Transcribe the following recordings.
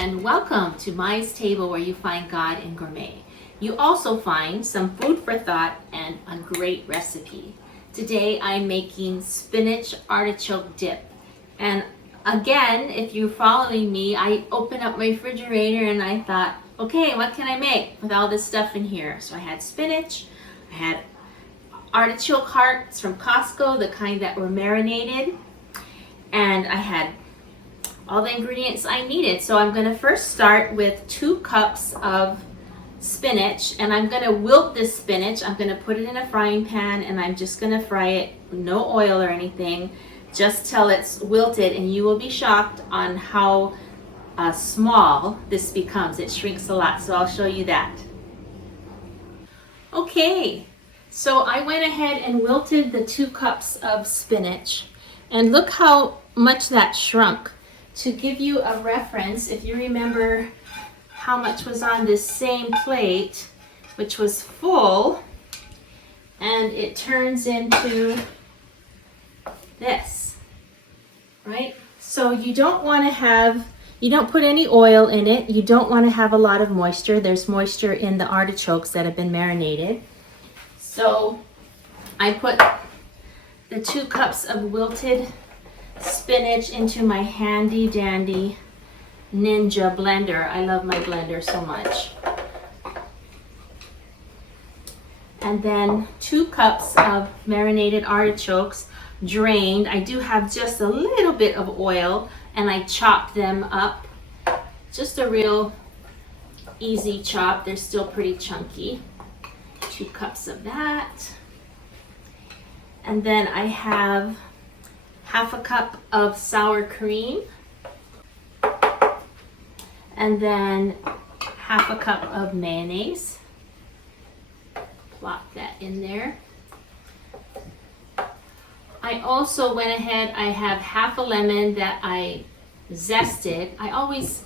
and welcome to Mai's Table, where you find God in gourmet. You also find some food for thought and a great recipe. Today I'm making spinach artichoke dip. And again, if you're following me, I opened up my refrigerator and I thought, okay, what can I make with all this stuff in here? So I had spinach, I had artichoke hearts from Costco, the kind that were marinated, and I had all the ingredients I needed. So I'm gonna first start with 2 cups of spinach, and I'm gonna wilt this spinach. I'm gonna put it in a frying pan and I'm just gonna fry it, no oil or anything, just till it's wilted, and you will be shocked on how small this becomes. It shrinks a lot, so I'll show you that. Okay, so I went ahead and wilted the 2 cups of spinach, and look how much that shrunk. To give you a reference, if you remember how much was on this same plate, which was full, and it turns into this, right? So you don't want to have, you don't put any oil in it. You don't want to have a lot of moisture. There's moisture in the artichokes that have been marinated. So I put the 2 cups of wilted spinach into my handy dandy Ninja blender. I love my blender so much. And then 2 cups of marinated artichokes, drained. I do have just a little bit of oil, and I chopped them up. Just a real easy chop. They're still pretty chunky. 2 cups of that. And then I have half a cup of sour cream, and then half a cup of mayonnaise. Plop that in there. I also went ahead, I have half a lemon that I zested. I always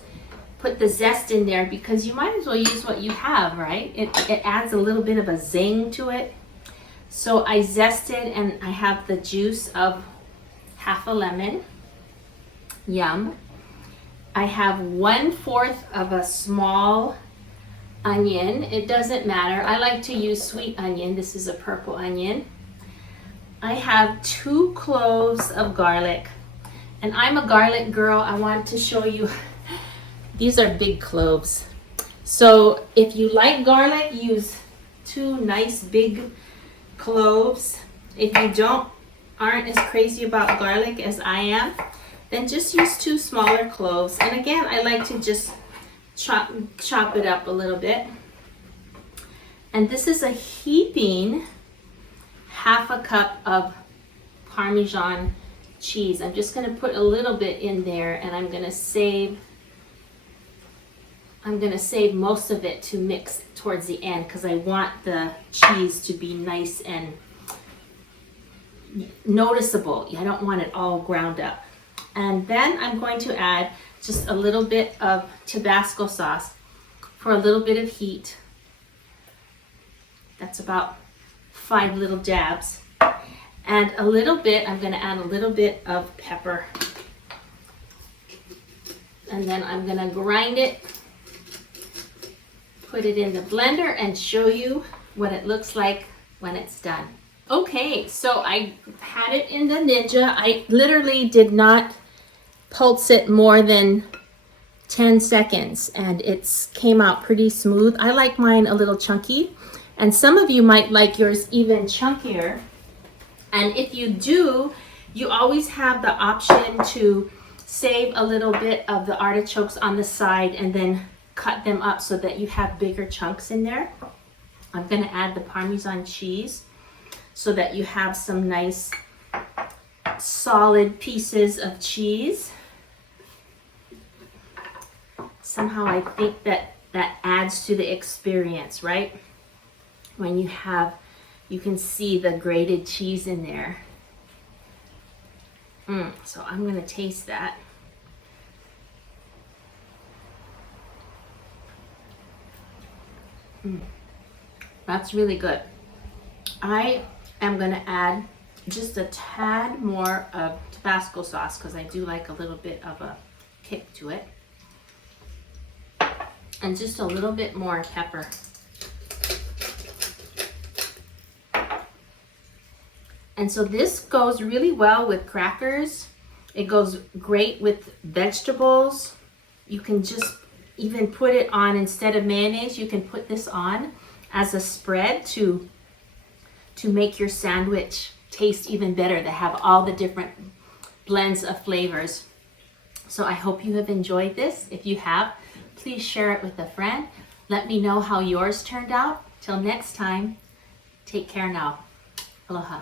put the zest in there because you might as well use what you have, right? It adds a little bit of a zing to it. So I zested, and I have the juice of half a lemon. Yum. I have 1/4 of a small onion. It doesn't matter. I like to use sweet onion. This is a purple onion. I have 2 cloves of garlic, and I'm a garlic girl. I want to show you, these are big cloves. So if you like garlic, use 2 nice big cloves. If you aren't as crazy about garlic as I am, then just use 2 smaller cloves. And again, I like to just chop it up a little bit. And this is a heaping half a cup of Parmesan cheese. I'm just going to put a little bit in there, and I'm going to save most of it to mix towards the end, because I want the cheese to be nice and noticeable. I don't want it all ground up. And then I'm going to add just a little bit of Tabasco sauce for a little bit of heat. That's about 5 little dabs. And a little bit, I'm going to add a little bit of pepper. And then I'm going to grind it, put it in the blender, and show you what it looks like when it's done. Okay, so I had it in the Ninja. I literally did not pulse it more than 10 seconds, and it came out pretty smooth. I like mine a little chunky, and some of you might like yours even chunkier. And if you do, you always have the option to save a little bit of the artichokes on the side and then cut them up so that you have bigger chunks in there. I'm going to add the Parmesan cheese so that you have some nice solid pieces of cheese. Somehow I think that adds to the experience, right? When you can see the grated cheese in there. So I'm going to taste that. That's really good. I am going to add just a tad more of Tabasco sauce because I do like a little bit of a kick to it. And just a little bit more pepper. And so this goes really well with crackers. It goes great with vegetables. You can just even put it on, instead of mayonnaise, you can put this on as a spread to make your sandwich taste even better, to have all the different blends of flavors. So I hope you have enjoyed this. If you have, please share it with a friend. Let me know how yours turned out. Till next time, take care now. Aloha.